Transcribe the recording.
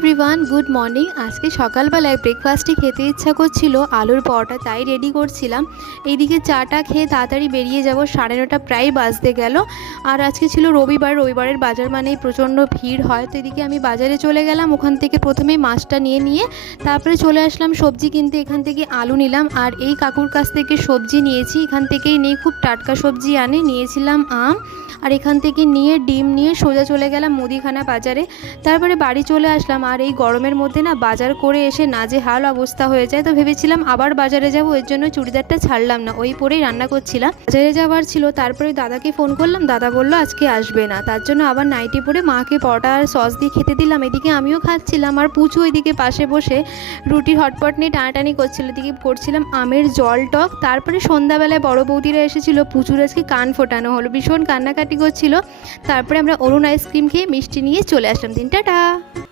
Everyone, good morning. আজকে সকালবেলায় ব্রেকফাস্টে খেতে ইচ্ছা করছিল আলুর পরোটা, তাই রেডি করছিলাম। এইদিকে চাটা খেয়ে তাড়াতাড়ি বেরিয়ে যাব, 9:30 প্রায় বাজতে গেল। আর আজকে ছিল রবিবার, রবিবারের বাজার মানেই প্রচণ্ড ভিড় হয়। তো এদিকে আমি বাজারে চলে গেলাম, ওখান থেকে প্রথমেই মাছটা নিয়ে তারপরে চলে আসলাম সবজি কিনতে। এখান থেকে আলু নিলাম, আর এই কাকুর কাছ থেকে সবজি নিয়েছি, এখান থেকেই নিয়ে খুব টাটকা সবজি আনে। নিয়েছিলাম আম, আর এখান থেকে নিয়ে ডিম নিয়ে সোজা চলে গেলাম মুদিখানা বাজারে। তারপরে বাড়ি চলে আসলাম। আর এই গরমের মধ্যে না বাজার করে এসে নাজেহাল অবস্থা হয়ে যায়। তো ভেবেছিলাম আবার বাজারে যাব, এর জন্য চুড়িদারটা ছাড়লাম না, ওই পরেই রান্না করছিলাম। বাজারে যাওয়ার ছিল, তারপরে দাদাকে ফোন করলাম, দাদা বললো আজকে আসবে না। তার জন্য আবার নাইটি পরে মাকে পরোটা আর সস দিয়ে খেতে দিলাম। এদিকে আমিও খাচ্ছিলাম, আর পুচু ওইদিকে পাশে বসে রুটির হটপট নিয়ে টানাটানি করছিল। এদিকে করছিলাম আমের জল টক। তারপরে সন্ধ্যাবেলায় বড় বৌদিরা এসেছিল, পুচুর আজকে কান ফোটানো হলো, ভীষণ কান্নাকাটি করছিল। তারপরে আমরা অরুণ আইসক্রিম খেয়ে মিষ্টি নিয়ে চলে আসলাম। টাটা।